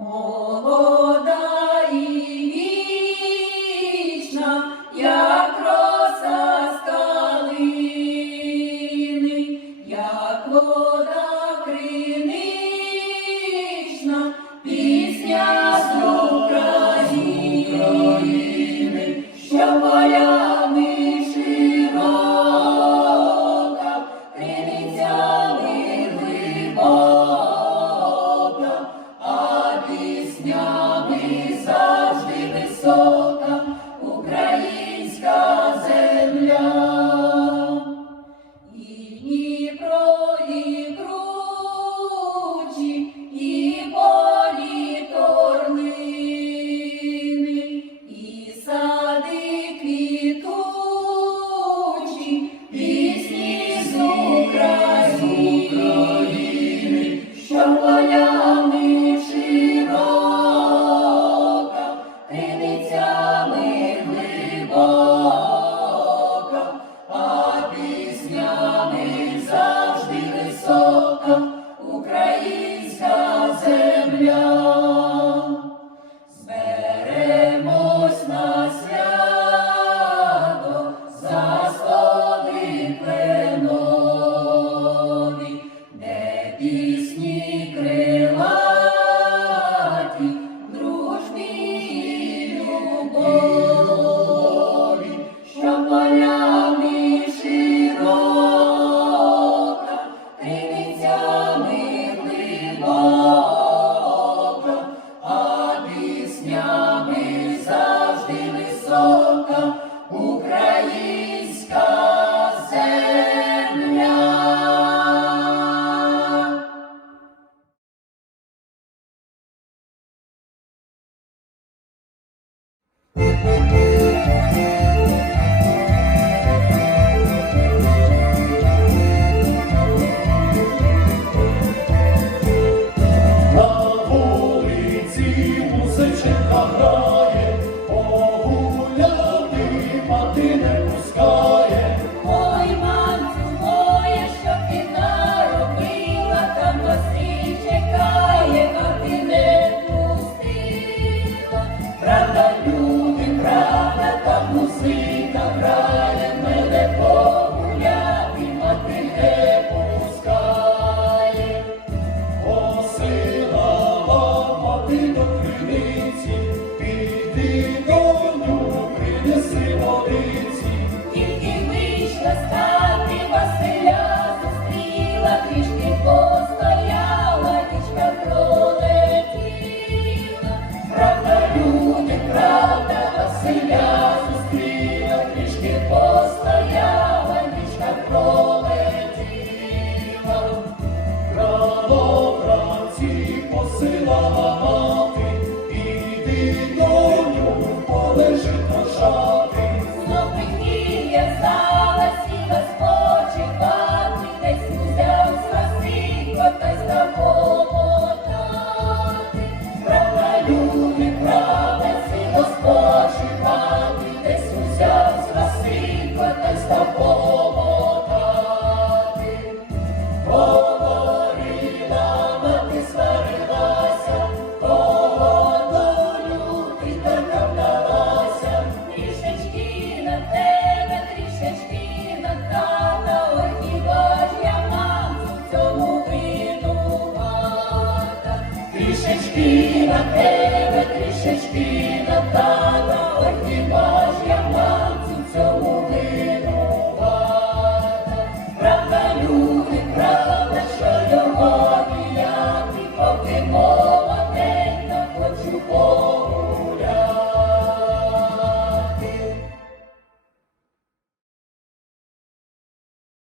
more. ти доню, принеси водиці, тільки вийшла з хати зустріла трішки постояла, річка пролетіла, правда, люди, правда, Василя зустріла. на тебе трішечки.